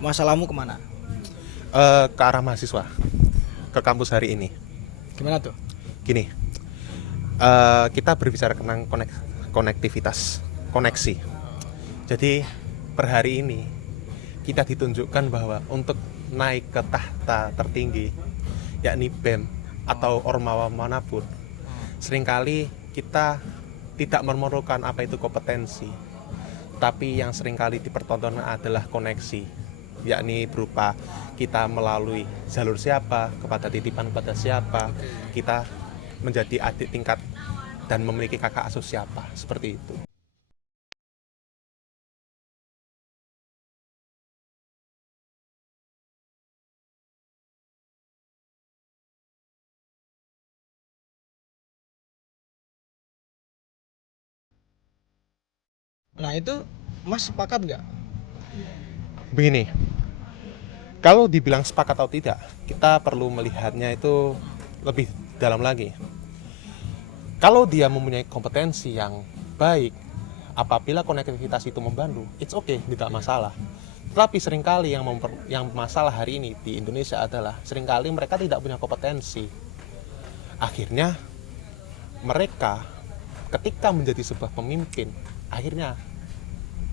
Masalahmu kemana? Ke arah mahasiswa, ke kampus hari ini. Gimana tuh? Gini, kita berbicara tentang konektivitas, koneksi. Jadi per hari ini kita ditunjukkan bahwa untuk naik ke tahta tertinggi, yakni BEM atau ormawa manapun, seringkali kita tidak memerlukan apa itu kompetensi, tapi yang seringkali dipertontonkan adalah koneksi, yakni berupa kita melalui jalur siapa, kepada titipan kepada siapa, kita menjadi adik tingkat dan memiliki kakak asuh siapa, seperti itu. Nah itu Mas sepakat nggak? Begini, kalau dibilang sepakat atau tidak, kita perlu melihatnya itu lebih dalam lagi. Kalau dia mempunyai kompetensi yang baik, apabila konektivitas itu membantu, it's okay, tidak masalah. Tapi seringkali yang masalah hari ini di Indonesia adalah seringkali mereka tidak punya kompetensi. Akhirnya mereka ketika menjadi sebuah pemimpin, akhirnya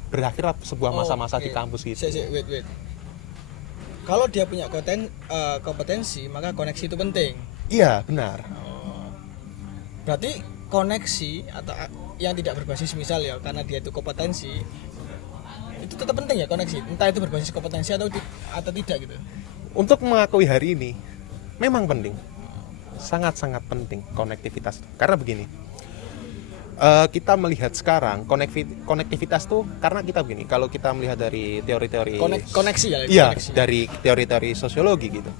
berakhirlah sebuah masa-masa di kampus itu. Wait. Kalau dia punya kompetensi, maka koneksi itu penting. Iya, benar. Berarti koneksi atau yang tidak berbasis misal ya, karena dia itu kompetensi, itu tetap penting ya koneksi. Entah itu berbasis kompetensi atau tidak gitu. Untuk mengakui hari ini, memang penting. Sangat-sangat penting konektivitas. Karena begini, kita melihat sekarang konektivitas tuh karena kita begini, kalau kita melihat dari teori-teori koneksi ya, iya, koneksi. dari teori-teori sosiologi gitu.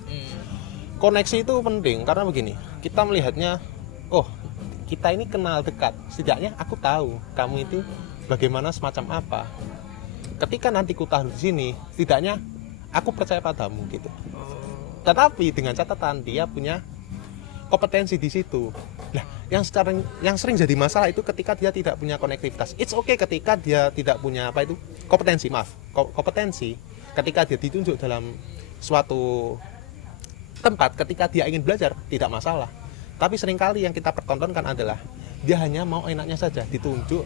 Koneksi itu penting karena begini, kita melihatnya, oh kita ini kenal dekat, setidaknya aku tahu kamu itu bagaimana, semacam apa. Ketika nanti ku tahu di sini, setidaknya aku percaya padamu gitu. Tetapi dengan catatan dia punya kompetensi di situ. Nah, yang sering jadi masalah itu ketika dia tidak punya konektivitas. It's okay ketika dia tidak punya kompetensi ketika dia ditunjuk dalam suatu tempat, ketika dia ingin belajar tidak masalah. Tapi seringkali yang kita pertontonkan adalah dia hanya mau enaknya saja ditunjuk,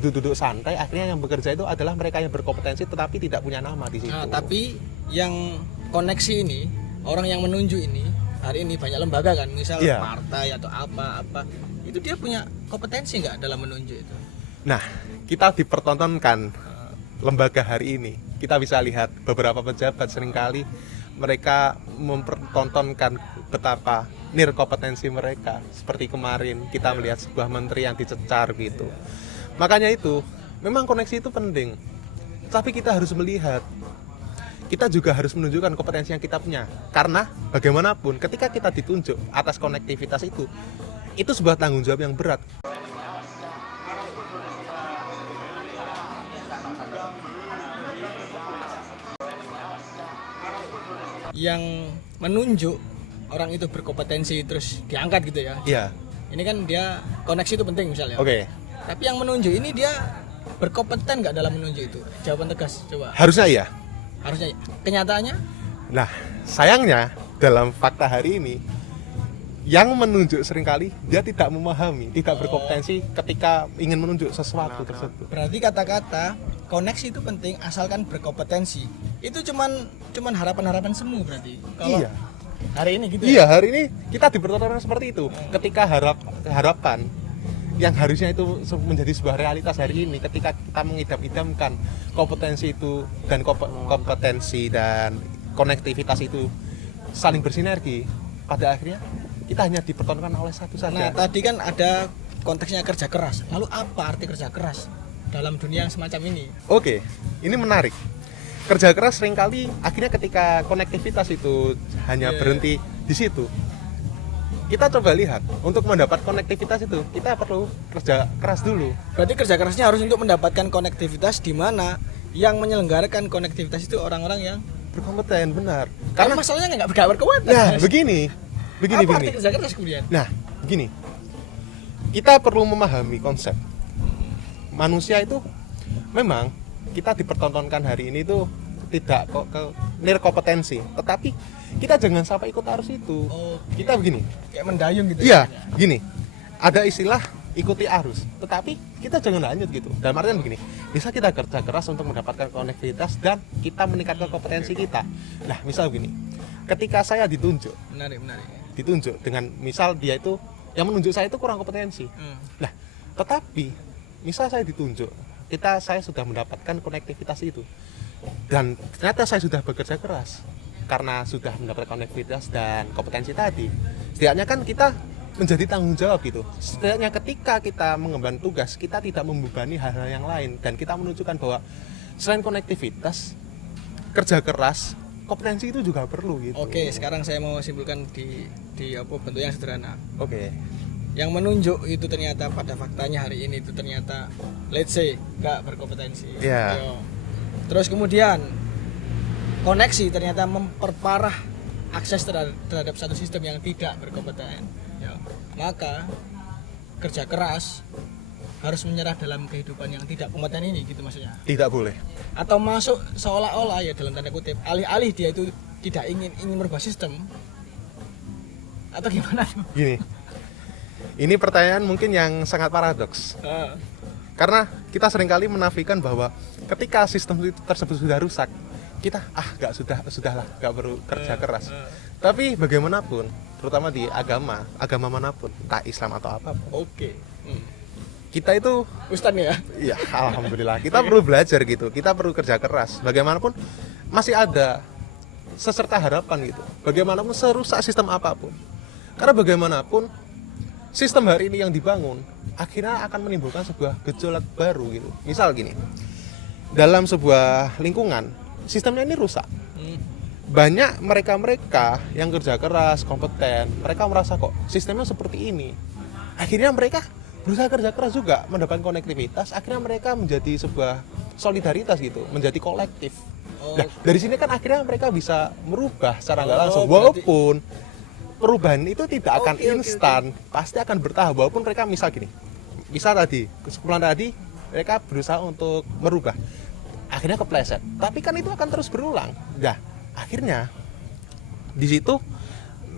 duduk santai, akhirnya yang bekerja itu adalah mereka yang berkompetensi tetapi tidak punya nama di situ. Nah, tapi yang koneksi ini, orang yang menunjuk ini, hari ini banyak lembaga kan, misal partai atau apa, itu dia punya kompetensi nggak dalam menunjuk itu? Nah, kita dipertontonkan lembaga hari ini, kita bisa lihat beberapa pejabat seringkali mereka mempertontonkan betapa kompetensi mereka. Seperti kemarin kita melihat sebuah menteri yang dicecar gitu. Makanya itu, memang koneksi itu penting. Tapi kita harus melihat, kita juga harus menunjukkan kompetensi yang kita punya. Karena bagaimanapun ketika kita ditunjuk atas konektivitas itu sebuah tanggung jawab yang berat. Yang menunjuk orang itu berkompetensi terus diangkat gitu ya. Iya. Ini kan dia koneksi itu penting misalnya. Oke. Tapi yang menunjuk ini dia berkompeten nggak dalam menunjuk itu? Jawaban tegas coba. Harusnya iya. Harusnya. Kenyataannya? Nah, sayangnya dalam fakta hari ini yang menunjuk seringkali dia tidak memahami, tidak berkompetensi ketika ingin menunjuk sesuatu tersebut. Berarti kata-kata koneksi itu penting asalkan berkompetensi. Itu cuman harapan-harapan semu berarti. Kalau iya. Hari ini gitu. Iya, hari ini kita dipertontonkan seperti itu. Ketika harapan yang harusnya itu menjadi sebuah realitas hari ini, ketika kita mengidam-idamkan kompetensi itu dan kompetensi dan konektivitas itu saling bersinergi, pada akhirnya kita hanya dipertontonkan oleh satu saja. Nah, tadi kan ada konteksnya kerja keras. Lalu apa arti kerja keras dalam dunia yang semacam ini? Oke, ini menarik. Kerja keras seringkali akhirnya ketika konektivitas itu hanya berhenti di situ. Kita coba lihat, untuk mendapat konektivitas itu kita perlu kerja keras dulu. Berarti kerja kerasnya harus untuk mendapatkan konektivitas di mana yang menyelenggarakan konektivitas itu orang-orang yang berkompeten, benar. Karena masalahnya nggak berkompeten. Nah, begini. Apa arti kerja keras kemudian? Nah, begini. Kita perlu memahami konsep. Manusia itu memang kita dipertontonkan hari ini tuh tidak kok ke near kompetensi, tetapi kita jangan sampai ikut arus itu. Kita begini, kayak mendayung gitu. iya gini, ada istilah ikuti arus, tetapi kita jangan lanjut gitu. Dalam artian begini, bisa kita kerja keras untuk mendapatkan konektivitas dan kita meningkatkan kompetensi kita. Nah misal begini, ketika saya ditunjuk dengan misal dia itu yang menunjuk saya itu kurang kompetensi. Nah tetapi misal saya ditunjuk, saya sudah mendapatkan konektivitas itu dan ternyata saya sudah bekerja keras karena sudah mendapat konektivitas dan kompetensi tadi, setidaknya kan kita menjadi tanggung jawab gitu. Setidaknya ketika kita mengemban tugas, kita tidak membebani hal-hal yang lain dan kita menunjukkan bahwa selain konektivitas, kerja keras, kompetensi itu juga perlu gitu. Oke, sekarang saya mau simpulkan di bentuk yang sederhana. Oke. Yang menunjuk itu ternyata pada faktanya hari ini itu ternyata let's say nggak berkompetensi. Iya. Terus kemudian koneksi ternyata memperparah akses terhadap satu sistem yang tidak berkompeten. Maka kerja keras harus menyerah dalam kehidupan yang tidak kompeten ini gitu maksudnya. Tidak boleh. Atau masuk seolah-olah ya dalam tanda kutip alih-alih dia itu tidak ingin merubah sistem atau gimana tuh? Gini. Ini pertanyaan mungkin yang sangat paradoks. Karena kita seringkali menafikan bahwa ketika sistem tersebut sudah rusak, kita sudahlah nggak perlu kerja keras. Tapi bagaimanapun, terutama di agama manapun, entah Islam atau apapun. Oke. Kita itu Ustaz ya? Iya, alhamdulillah. Kita perlu belajar gitu. Kita perlu kerja keras. Bagaimanapun masih ada seserta harapan gitu. Bagaimanapun serusak sistem apapun. Karena bagaimanapun sistem hari ini yang dibangun akhirnya akan menimbulkan sebuah gejolak baru gitu. Misal gini. Dalam sebuah lingkungan, sistemnya ini rusak. Banyak mereka yang kerja keras, kompeten, mereka merasa kok sistemnya seperti ini. Akhirnya mereka berusaha kerja keras juga mendapatkan konektivitas, akhirnya mereka menjadi sebuah solidaritas gitu, menjadi kolektif. Nah, dari sini kan akhirnya mereka bisa merubah secara nggak langsung, walaupun perubahan itu tidak akan instan, pasti akan bertahap. Walaupun mereka misal tadi, kesimpulan tadi mereka berusaha untuk merubah, akhirnya kepleset, tapi kan itu akan terus berulang. Nah, akhirnya di situ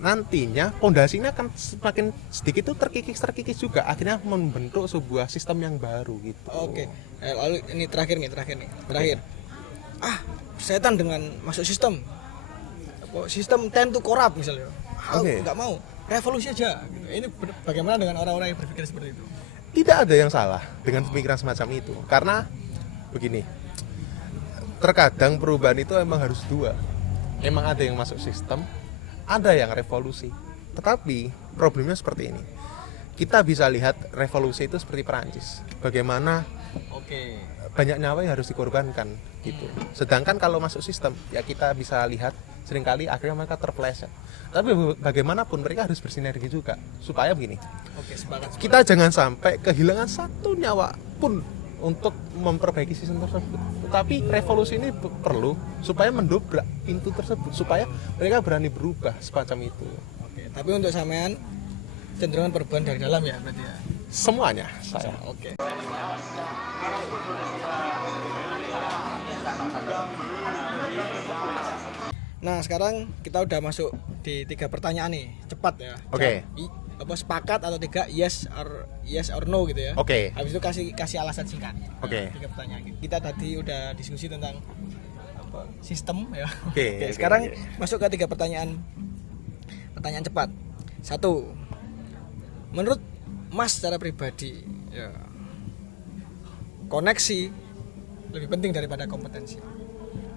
nantinya pondasinya akan semakin sedikit tuh terkikis juga, akhirnya membentuk sebuah sistem yang baru gitu. Oke. Lalu ini terakhir nih. Setan dengan masuk sistem tend to corrupt misalnya. Nggak mau, revolusi aja. Ini bagaimana dengan orang-orang yang berpikir seperti itu? Tidak ada yang salah dengan pemikiran semacam itu, karena begini, terkadang perubahan itu emang harus dua. Emang ada yang masuk sistem, ada yang revolusi. Tetapi problemnya seperti ini. Kita bisa lihat revolusi itu seperti Perancis. Bagaimana banyak nyawa yang harus dikorbankan gitu. Sedangkan kalau masuk sistem, ya kita bisa lihat seringkali akhirnya mereka terpeleset. Tapi bagaimanapun mereka harus bersinergi juga supaya begini. Sepakat. Kita jangan sampai kehilangan satu nyawa pun untuk memperbaiki sistem tersebut. Tetapi revolusi ini perlu supaya mendobrak pintu tersebut, supaya mereka berani berubah semacam itu. Tapi untuk sampean cenderungan perubahan dari dalam ya berarti ya? Semuanya saya. Nah sekarang kita udah masuk di 3 pertanyaan nih, cepat ya. Sepakat atau tidak, yes or no gitu ya. Habis itu kasih alasan singkat. 3 pertanyaan. Kita tadi udah diskusi tentang sistem ya. Sekarang masuk ke 3 pertanyaan cepat. 1. Menurut Mas secara pribadi ya, koneksi lebih penting daripada kompetensi?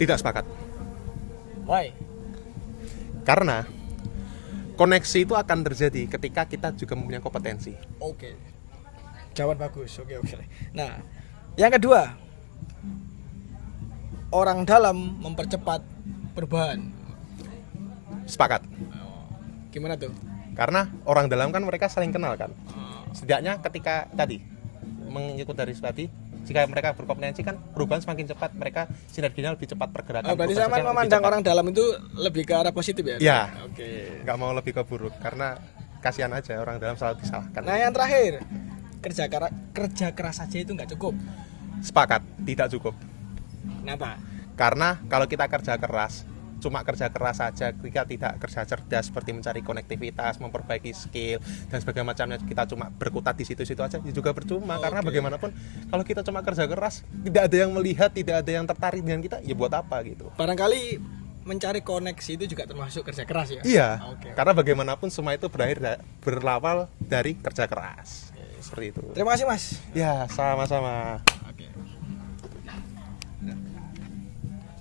Tidak sepakat. Why? Karena koneksi itu akan terjadi ketika kita juga mempunyai kompetensi. Jawaban bagus. Nah, yang kedua, orang dalam mempercepat perubahan. Sepakat. Gimana tuh? Karena orang dalam kan mereka saling kenal kan. Setidaknya ketika tadi mengikut dari tadi, jika mereka berkompetensi kan perubahan semakin cepat, mereka sinerginya lebih cepat pergerakan. Berarti sama memandang orang dalam itu lebih ke arah positif ya? Iya. Nggak mau lebih ke buruk, karena kasihan aja orang dalam selalu disalahkan. Nah yang terakhir, kerja keras saja itu nggak cukup. Sepakat, tidak cukup. Kenapa? Karena kalau kita kerja keras, cuma kerja keras saja, kita tidak kerja cerdas seperti mencari konektivitas, memperbaiki skill dan sebagainya macamnya, kita cuma berkutat di situ-situ aja, juga percuma. Karena bagaimanapun kalau kita cuma kerja keras, tidak ada yang melihat, tidak ada yang tertarik dengan kita, ya buat apa gitu. Barangkali mencari koneksi itu juga termasuk kerja keras ya? Iya, karena bagaimanapun semua itu berawal dari kerja keras. Seperti itu. Terima kasih Mas. Ya, sama-sama.